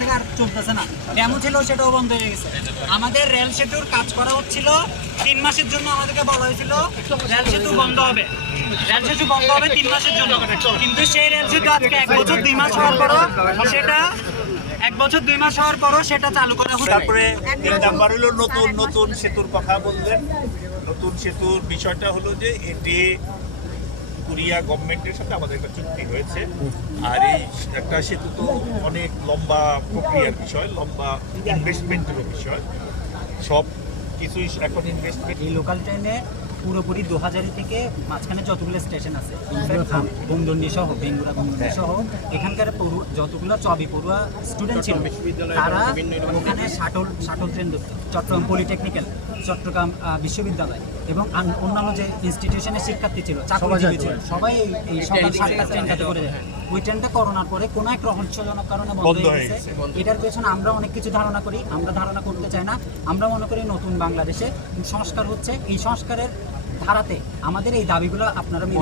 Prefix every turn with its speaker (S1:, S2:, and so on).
S1: থেকে আর চলতেছে না। ছিল, সেটাও বন্ধ হয়ে গেছে। আমাদের রেল সেতুর কাজ করা হচ্ছিল, তিন মাসের জন্য আমাদেরকে বলা হয়েছিল, রেল সেতু বন্ধ হবে। রেল সেতু বন্ধ হবে তিন মাসের জন্য। কিন্তু সেই রেল সেতু আজকে এক বছর দুই মাস হওয়ার পরও সেটা এক বছর দুই মাস হওয়ার পরও সেটা চালু করা হচ্ছে।
S2: তারপরে তিন নাম্বার হলো নতুন নতুন সেতুর কথা বললেন। নতুন সেতুর বিষয়টা হলো যে এটি কোরিয়া গভর্নমেন্টের সাথে আমাদের একটা চুক্তি হয়েছে। আর এই একটা সেতু তো অনেক লম্বা প্রক্রিয়ার বিষয়, লম্বা ইনভেস্টমেন্টেরও বিষয়। সব কিছুই এখন ইনভেস্টমেন্ট
S3: এই লোকাল ট্রেনে পুরোপুরি দু হাজারি থেকে মাঝখানে যতগুলো স্টেশন আছে বমদন্ডি সহ বেঙ্গুরা বমদন্ডি সহ এখানকার পড়ু- যতগুলো চবি পড়ুয়া স্টুডেন্ট ছিল তারা ওখানে শাটল শাটল ট্রেন ধরতো চট্টগ্রাম পলিটেকনিক্যাল চট্টগ্রাম বিশ্ববিদ্যালয় এবং অন্যান্য যে ইনস্টিটিউশনের শিক্ষার্থী ছিল চাকরিজীবী ছিল সবাই এই- এই সকাল সাতটা ট্রেনটাতে করে যায় ওই ট্রেনটা করোনার পরে কোনো এক রহস্যজনক কারণে বন্ধ হয়ে গেছে। গেছে। এটার পেছনে আমরা অনেক কিছু ধারণা করি আমরা ধারণা করতে চাই না। আমরা মনে করি নতুন বাংলাদেশে সংস্কার হচ্ছে। এই সংস্কারের ধারাতে আমাদের এই দাবিগুলো আপনারা মেনে